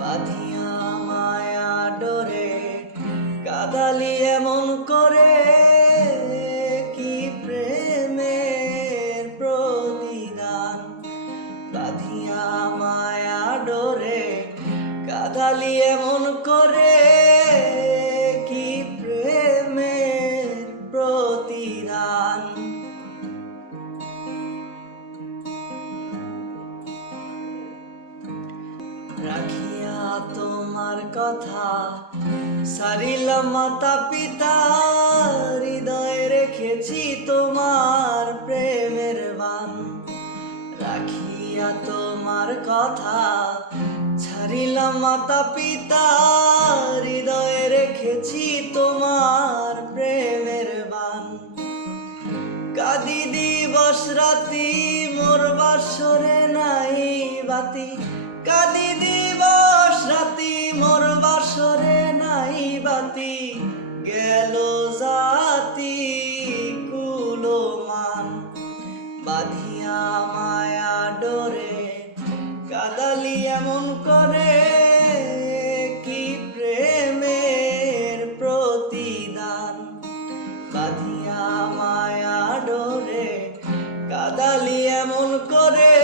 বাঁধিয়া মায়া ডোরে কাদালি এমন করে, কি প্রেমের প্রতিদান। বাঁধিয়া মায়া ডোরে কাদালি এমন করে, কি প্রেমের প্রতিদান। রাখিয়া তোমার কথা সারিলাম মাতা পিতা, হৃদয়ে রেখেছি তোমার প্রেমের বান। রাখিয়া তোমার কথা ছাড়িলাম মাতা পিতা, হৃদয়ে রেখেছি তোমার প্রেমের বান। কাঁদি দিবস রাতি মোর বাসরে নাই বাতি, কাঁদি দিবস রাতি মোর বাসরে নাই বাতি। গেল জাতি কুলমান, বাঁধিয়া মায়া ডোরে কাদালি এমন করে, কি প্রেমের প্রতিদান। বাঁধিয়া মায়া ডোরে কাদালি এমন করে।